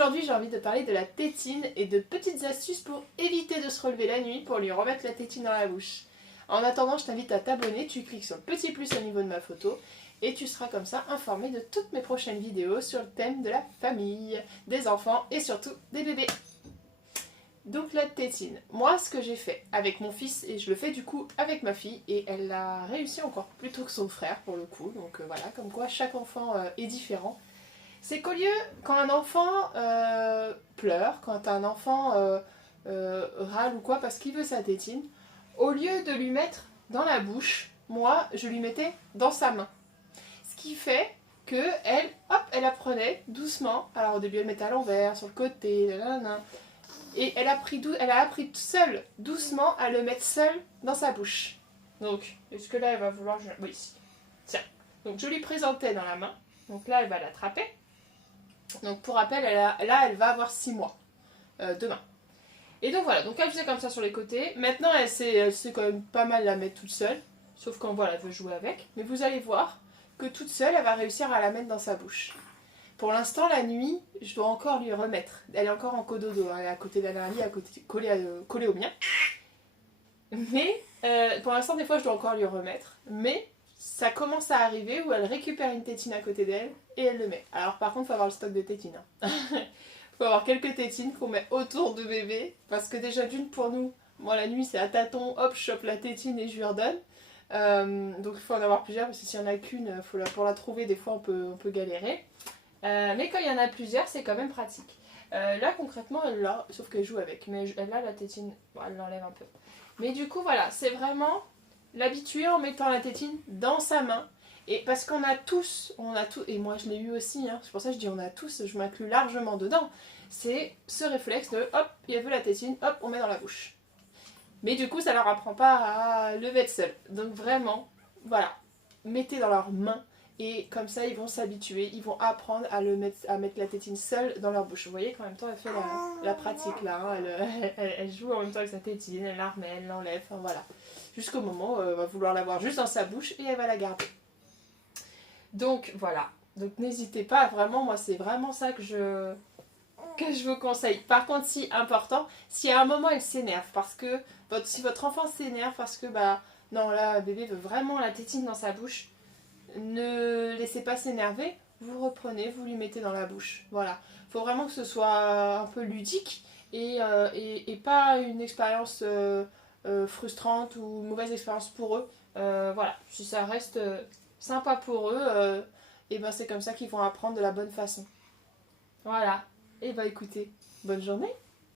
Aujourd'hui j'ai envie de parler de la tétine et de petites astuces pour éviter de se relever la nuit pour lui remettre la tétine dans la bouche. En attendant, je t'invite à t'abonner, tu cliques sur le petit plus au niveau de ma photo et tu seras comme ça informé de toutes mes prochaines vidéos sur le thème de la famille, des enfants et surtout des bébés. Donc la tétine, moi ce que j'ai fait avec mon fils, et je le fais du coup avec ma fille, et elle a réussi encore plus tôt que son frère pour le coup, donc voilà, comme quoi chaque enfant est différent. C'est qu'au lieu, quand un enfant pleure, quand un enfant râle ou quoi parce qu'il veut sa tétine, au lieu de lui mettre dans la bouche, moi je lui mettais dans sa main. Ce qui fait que elle, hop, elle apprenait doucement. Alors au début elle mettait à l'envers, sur le côté, nanana. Et elle a appris seule, doucement, à le mettre seule dans sa bouche. Donc, est-ce que là elle va vouloir... Oui, tiens. Donc je lui présentais dans la main. Donc là elle va l'attraper. Donc pour rappel, là elle va avoir 6 mois demain. Et donc voilà, donc elle faisait comme ça sur les côtés. Maintenant elle sait quand même pas mal la mettre toute seule. Sauf quand voilà, elle veut jouer avec. Mais vous allez voir que toute seule elle va réussir à la mettre dans sa bouche. Pour l'instant, la nuit, je dois encore lui remettre. Elle est encore en cododo, elle est à côté d'Anna, collée au mien. Mais pour l'instant, des fois, je dois encore lui remettre. Mais ça commence à arriver où elle récupère une tétine à côté d'elle et elle le met. Alors par contre, il faut avoir le stock de tétines. Il faut avoir quelques tétines qu'on met autour de bébé. Parce que déjà, d'une pour nous, moi la nuit, c'est à tâtons, hop, je chope la tétine et je lui redonne. Donc il faut en avoir plusieurs, parce que s'il n'y en a qu'une, pour la trouver, des fois, on peut galérer. Mais quand il y en a plusieurs, c'est quand même pratique. Là, concrètement, elle l'a, sauf qu'elle joue avec. Mais elle a la tétine, bon, elle l'enlève un peu. Mais du coup, voilà, c'est vraiment l'habituer en mettant la tétine dans sa main. Et parce qu'on a tous, et moi je l'ai eu aussi, hein, c'est pour ça que je dis on a tous, je m'inclus largement dedans. C'est ce réflexe de hop, il veut la tétine, hop, on met dans la bouche. Mais du coup, ça leur apprend pas à lever de seul. Donc vraiment, voilà, mettez dans leurs mains. Et comme ça, ils vont s'habituer, ils vont apprendre à mettre la tétine seule dans leur bouche. Vous voyez qu'en même temps, elle fait la pratique là. Hein. Elle joue en même temps avec sa tétine, elle la remet, elle l'enlève, enfin voilà. Jusqu'au moment où elle va vouloir l'avoir juste dans sa bouche et elle va la garder. Donc voilà. Donc n'hésitez pas, vraiment, moi c'est vraiment ça que je vous conseille. Par contre, si important, si à un moment elle s'énerve, parce que si votre enfant s'énerve parce que non là, bébé veut vraiment la tétine dans sa bouche, ne laissez pas s'énerver, vous reprenez, vous lui mettez dans la bouche. Voilà. Il faut vraiment que ce soit un peu ludique et pas une expérience frustrante ou mauvaise expérience pour eux. Voilà. Si ça reste sympa pour eux, et ben c'est comme ça qu'ils vont apprendre de la bonne façon. Voilà. Et bah écoutez, bonne journée.